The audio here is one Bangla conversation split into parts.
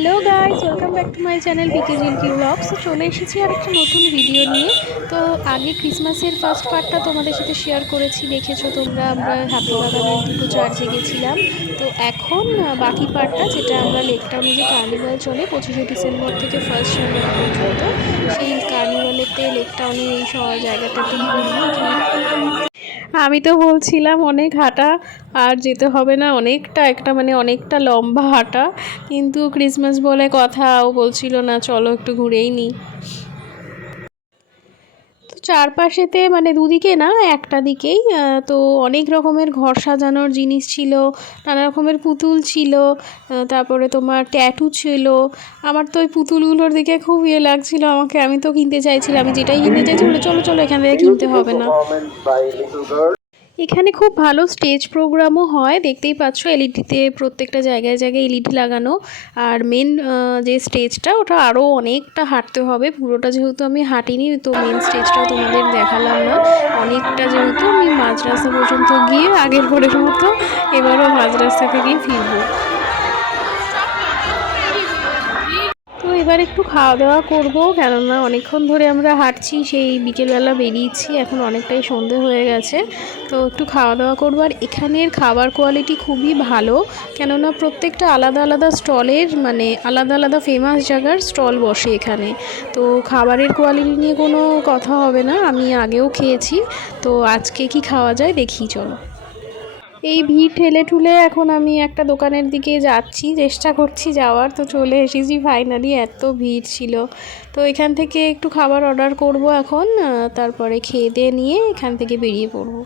Hello guys, welcome back to my channel BK জিলকি ব্লগস। তো চলে এসেছি আর একটা নতুন ভিডিও নিয়ে। তো আগে ক্রিসমাসের ফার্স্ট পার্টটা তোমাদের সাথে শেয়ার করেছি, দেখেছো তোমরা। আমরা হাতিবাগানের দুটো চার্চে গেছিলাম। তো এখন বাকি পার্টটা, যেটা আমরা লেক টাউনে যে কার্নিভাল চলে 25শে ডিসেম্বর থেকে 1 জানুয়ারি পর্যন্ত, সেই কার্নিভালেতে লেক টাউনের এই জায়গাটাতেই ঘুরবো। এখানে আমি তো বলছিলাম অনেক হাঁটা আর যেতে হবে না, অনেকটা একটা মানে অনেকটা লম্বা হাঁটা, কিন্তু ক্রিসমাস বলে কথা, ও বলছিল না চলো একটু ঘুরেই নিই। তো চারপাশেতে মানে দুদিকে না, একটা দিকেই তো অনেক রকমের ঘর সাজানোর জিনিস ছিল, নানা রকমের পুতুল ছিল, তারপরে তোমার ট্যাটু ছিল। আমার তো ওই পুতুলগুলোর দিকে খুব ইয়ে লাগছিল আমাকে, আমি তো কিনতে চাইছিলাম, আমি যেটাই কিনতে চাইছি বলে চলো চলো এখান থেকে কিনতে হবে না। এখানে খুব ভালো স্টেজ প্রোগ্রামও হয়, দেখতেই পাচ্ছ এলইডিতে প্রত্যেকটা জায়গায় জায়গায় এলইডি লাগানো। আর মেন যে স্টেজটা, ওটা আরও অনেকটা হাঁটতে হবে, পুরোটা যেহেতু আমি হাঁটিনি তো মেন স্টেজটাও তোমাদের দেখালাম না। অনেকটা যেহেতু, আমি মাঝ রাস্তা পর্যন্ত গিয়ে আগের পরের মতো এবারও মাঝ রাস্তা থেকেই ফিরবো। তো এবার একটু খাওয়া দাওয়া করবো, কেননা অনেকক্ষণ ধরে আমরা হাঁটছি, সেই বিকেলবেলা বেরিয়েছি, এখন অনেকটাই সন্ধে হয়ে গেছে। তো একটু খাওয়া দাওয়া করবো। আর এখানের খাবার কোয়ালিটি খুবই ভালো, কেননা প্রত্যেকটা আলাদা আলাদা স্টলের মানে আলাদা আলাদা ফেমাস জায়গার স্টল বসে এখানে। তো খাবারের কোয়ালিটি নিয়ে কোনো কথা হবে না, আমি আগেও খেয়েছি। তো আজকে কি খাওয়া যায় দেখি চলো। এই ভিড় ঠেলে ঠুলে এখন আমি একটা দোকানের দিকে যাচ্ছি, চেষ্টা করছি যাওয়ার। তো চলে এসেছি ফাইনালি, এত ভিড় ছিল। তো এখান থেকে একটু খাবার অর্ডার করব এখন, তারপরে খেয়ে দিয়ে নিয়ে এখান থেকে বেরিয়ে পড়বো।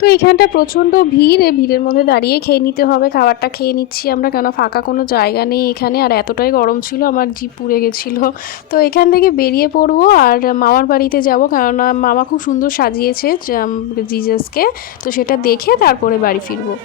তো এখানটা প্রচণ্ড ভিড়, এই ভিড়ের মধ্যে দাঁড়িয়ে খেয়ে নিতে হবে। খাবারটা খেয়ে নিচ্ছি আমরা, কেন ফাঁকা কোনো জায়গা নেই এখানে, আর এতটাই গরম ছিল আমার জিভ পুড়ে গেছিলো। তো এখান থেকে বেরিয়ে পড়বো আর মামার বাড়িতে যাব, কেননা মামা খুব সুন্দর সাজিয়েছে জিজাসকে। তো সেটা দেখে তারপরে বাড়ি ফিরবো।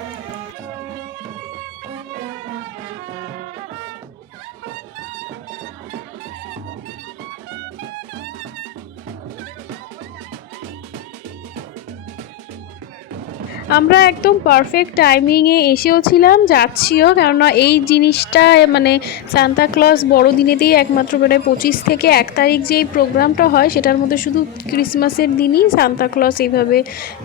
আমরা একদম পারফেক্ট টাইমিংয়ে এসেও ছিলাম, যাচ্ছিও, কেননা এই জিনিসটা মানে সান্তাক্লজ বড়দিনেতেই একমাত্র, মানে 25 থেকে 1 তারিখ যেই প্রোগ্রামটা হয় সেটার মধ্যে শুধু ক্রিসমাসের দিনই সান্তাক্লজ এইভাবে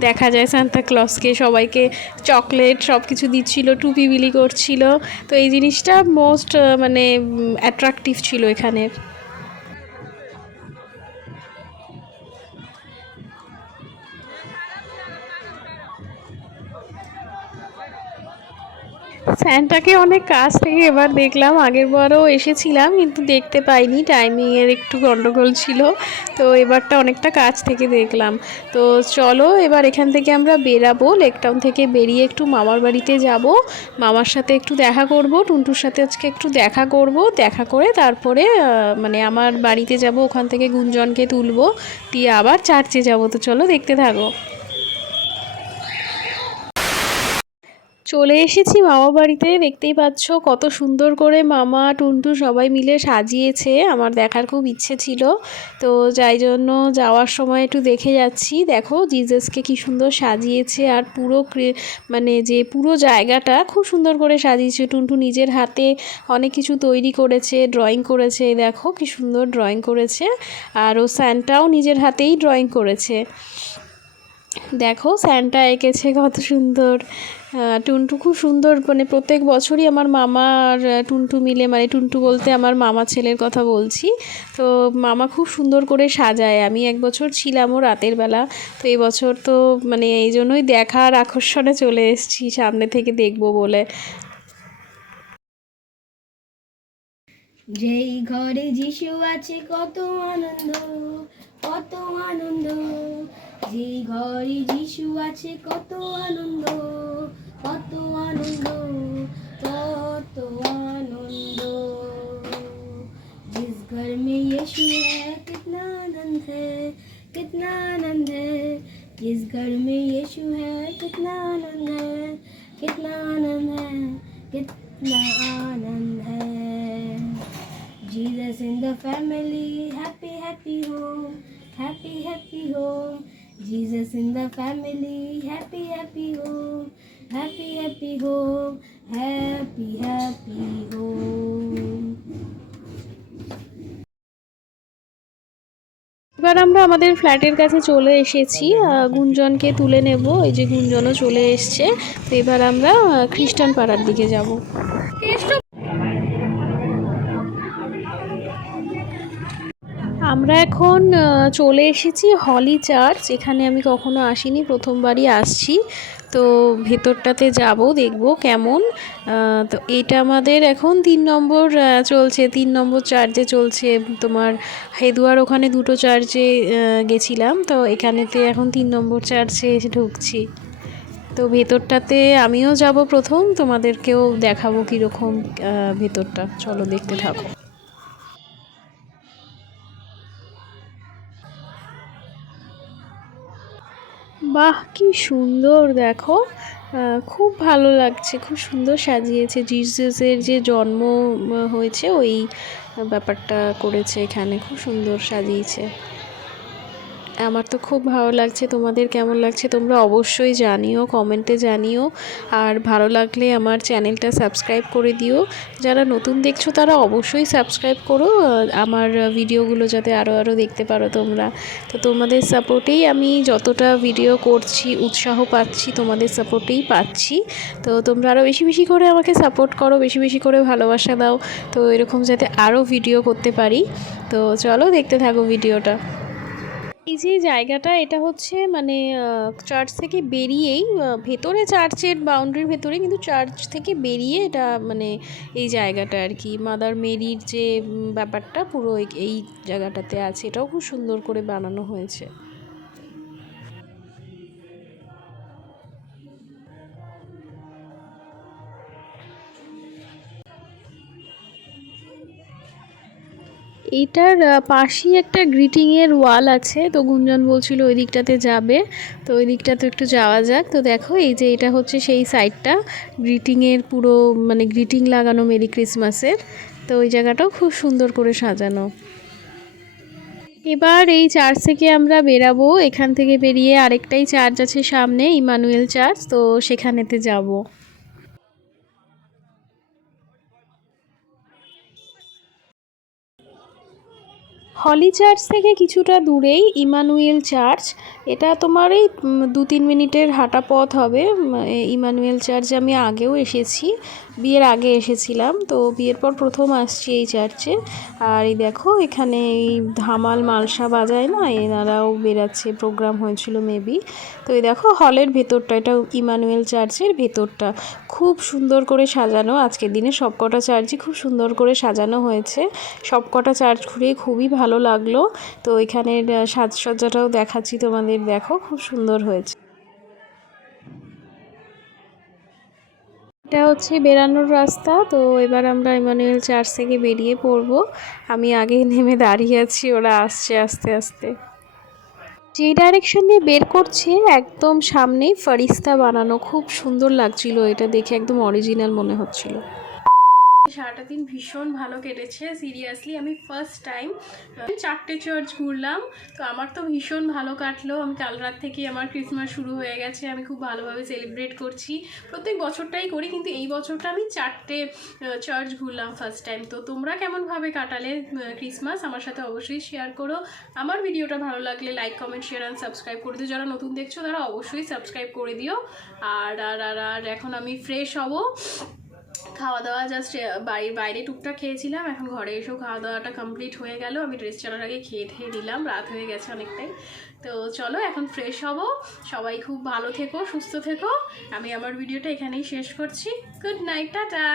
দেখা যায়। সান্তাক্লজকে সবাইকে চকলেট সব কিছু দিচ্ছিল, টুপি বিলি করছিল। তো এই জিনিসটা মোস্ট মানে অ্যাট্রাকটিভ ছিল এখানের। স্যান্টাকে অনেক কাছ থেকে এবার দেখলাম, আগের বারও এসেছিলাম কিন্তু দেখতে পাইনি, টাইমিংয়ের একটু গন্ডগোল ছিল। তো এবারটা অনেকটা কাছ থেকে দেখলাম। তো চলো এবার এখান থেকে আমরা বেরাবো, লেকটাউন থেকে বেরিয়ে একটু মামার বাড়িতে যাব, মামার সাথে একটু দেখা করব, টুনটুর সাথে আজকে একটু দেখা করব, দেখা করে তারপরে মানে আমার বাড়িতে যাব, ওখান থেকে গুঞ্জনকে তুলবো, দিয়ে আবার চার্চে যাব। তো চলো দেখতে থাকো। চলে এসেছি মামা বাড়িতে, দেখতেই পাচ্ছ কত সুন্দর করে মামা টুনটু সবাই মিলে সাজিয়েছে, আমার দেখার খুব ইচ্ছে ছিল। তো যাই জন্য যাওয়ার সময় একটু দেখে যাচ্ছি। দেখো জিজাসকে কি সুন্দর সাজিয়েছে, আর পুরো মানে যে পুরো জায়গাটা খুব সুন্দর করে সাজিয়েছে। টুনটু নিজের হাতে অনেক কিছু তৈরি করেছে, ড্রয়িং করেছে, দেখো কি সুন্দর ড্রয়িং করেছে। আর ও স্যান্টাও নিজের হাতেই ড্রয়িং করেছে, দেখো স্যান্টা এঁকেছে কত সুন্দর। টুনটু খুব সুন্দর, মানে প্রত্যেক বছরই আমার মামা আর টুনটু মিলে, মানে টুনটু বলতে আমার মামা ছেলের কথা বলছি, তো মামা খুব সুন্দর করে সাজায়। আমি এক বছর ছিলামও রাতের বেলা, তো এই বছর তো মানে এই জন্যই দেখার আকর্ষণে চলে এসেছি, সামনে থেকে দেখবো বলে। যেই ঘরে যিশু আছে কত আনন্দ, কত আনন্দ। যেই ঘরে যিশু আছে কত আনন্দ, কত আনন্দ, কত আনন্দ। जिस घर में यीशु है कितना आनंद है, कितना आनंद है। जिस घर में यीशु है कितना आनंद है, कितना आनंद है, कितना आनंद है। Jesus in the family, happy happy home, happy happy home. Jesus in the family, happy happy home, happy happy home, happy happy home. এবার আমরা আমাদের ফ্ল্যাটের কাছে চলে এসেছি, গুঞ্জনকে তুলে নেব। এই যে গুঞ্জনও চলে এসছে। তো এবার আমরা খ্রিস্টান পাড়ার দিকে যাব। আমরা এখন চলে এসেছি হলি চার্চ। এখানে আমি কখনো আসিনি, প্রথমবারই আসছি। তো ভেতরটাতে যাব, দেখব কেমন। তো এটা আমাদের এখন 3 নম্বর চলছে, 3 নম্বর চার্চে চলছে। তোমার হেদুয়ার ওখানে 2টো চার্চে গেছিলাম, তো এখানেতে এখন 3 নম্বর চার্চে এসে ঢুকছি। তো ভেতরটাতে আমিও যাব প্রথম, তোমাদেরকেও দেখাবো কীরকম ভেতরটা। চলো দেখতে থাকো। বাহ, কি সুন্দর দেখো। খুব ভালো লাগছে, খুব সুন্দর সাজিয়েছে। জিসাসের যে জন্ম হয়েছে ওই ব্যাপারটা করেছে এখানে, খুব সুন্দর সাজিয়েছে। আমার তো খুব ভালো লাগছে। তোমাদের কেমন লাগছে তোমরা অবশ্যই জানিও, কমেন্টে জানিও। আর ভালো লাগলে আমার চ্যানেলটা সাবস্ক্রাইব করে দিও। যারা নতুন দেখছো তারা অবশ্যই সাবস্ক্রাইব করো, আমার ভিডিওগুলো যাতে আরও দেখতে পারো তোমরা। তো তোমাদের সাপোর্টেই আমি যতটা ভিডিও করছি, উৎসাহ পাচ্ছি, তোমাদের সাপোর্টেই পাচ্ছি। তো তোমরা আরও বেশি বেশি করে আমাকে সাপোর্ট করো, বেশি বেশি করে ভালোবাসা দাও, তো এরকম যাতে আরও ভিডিও করতে পারি। তো চলো দেখতে থাকো ভিডিওটা। এই যে জায়গাটা, এটা হচ্ছে মানে চার্চ থেকে বেরিয়েই, ভেতরে চার্চের বাউন্ডারির ভেতরে, কিন্তু চার্চ থেকে বেরিয়ে এটা মানে এই জায়গাটা আর কি মাদার মেরির যে ব্যাপারটা পুরো এই জায়গাটাতে আছে। এটাও খুব সুন্দর করে বানানো হয়েছে। এইটার পাশেই একটা গ্রিটিংয়ের ওয়াল আছে। তো গুঞ্জন বলছিল ওই দিকটাতে যাবে, তো ওই দিকটাতে একটু যাওয়া যাক। তো দেখো এই যে এটা হচ্ছে সেই সাইডটা গ্রিটিংয়ের, পুরো মানে গ্রিটিং লাগানো মেরি ক্রিসমাসের। তো ওই জায়গাটাও খুব সুন্দর করে সাজানো। এবার এই চার্চ থেকে আমরা বেরাবো। এখান থেকে বেরিয়ে আরেকটাই চার্চ আছে সামনে, ইমানুয়েল চার্চ, তো সেখানেতে যাব। হলি চার্চ থেকে কিছুটা দূরেই ইমানুয়েল চার্চ। এটা তোমার এই 2-3 মিনিটের হাঁটা পথ হবে। ইমানুয়েল চার্চে আমি আগেও এসেছি, বিয়ের আগে এসেছিলাম। তো বিয়ের পর প্রথম আসছি এই চার্চে। আর এই দেখো এখানে এই ধামাল মালসা বাজায় না, এনারাও বেরাচ্ছে, প্রোগ্রাম হয়েছিল মেবি। তো এই দেখো হলের ভেতরটা, এটা ইমানুয়েল চার্চের ভেতরটা খুব সুন্দর করে সাজানো। আজকের দিনে সবকটা চার্চই খুব সুন্দর করে সাজানো হয়েছে। সবকটা চার্চ ঘুরে খুবই ভালো লাগলো। তো এখানের সাজসজ্জাটাও দেখাচ্ছি তোমাদের, দেখো খুব সুন্দর হয়েছে। এটা হচ্ছে বেরানোর রাস্তা। তো এবার আমরা ইমানুয়েল চার্চ থেকে বেরিয়ে পড়বো। আমি আগে নেমে দাঁড়িয়ে আছি, ওরা আসছে আস্তে আস্তে। যে ডাইরেকশন দিয়ে বের করছে একদম সামনেই ফারিস্তা বানানো, খুব সুন্দর লাগছিল এটা দেখে, একদম অরিজিনাল মনে হচ্ছিল। সারাটা দিন ভীষণ ভালো কেটেছে। সিরিয়াসলি আমি ফার্স্ট টাইম 4টে চার্চ ঘুরলাম। তো আমার তো ভীষণ ভালো কাটলো। আমি কাল রাত থেকেই আমার ক্রিসমাস শুরু হয়ে গেছে, আমি খুব ভালোভাবে সেলিব্রেট করছি। প্রত্যেক বছরটাই করি, কিন্তু এই বছরটা আমি 4টে চার্চ ঘুরলাম ফার্স্ট টাইম। তো তোমরা কেমনভাবে কাটালে ক্রিসমাস আমার সাথে অবশ্যই শেয়ার করো। আমার ভিডিওটা ভালো লাগলে like, comment, share and subscribe করে দিও। যারা নতুন দেখছো তারা অবশ্যই সাবস্ক্রাইব করে দিও। আর আর আর আর এখন আমি ফ্রেশ হব। খাওয়া দাওয়া জাস্ট বাইরে টুকটাক খেয়েছিলাম, এখন ঘরে এসেও খাওয়া দাওয়াটা কমপ্লিট হয়ে গেল। আমি ড্রেস ছাড়ার আগে খেয়ে দিলাম, রাত হয়ে গেছে অনেকটাই। তো চলো এখন ফ্রেশ হব। সবাই খুব ভালো থেকো, সুস্থ থেকো। আমি আমার ভিডিওটা এখানেই শেষ করছি। Good night, tata.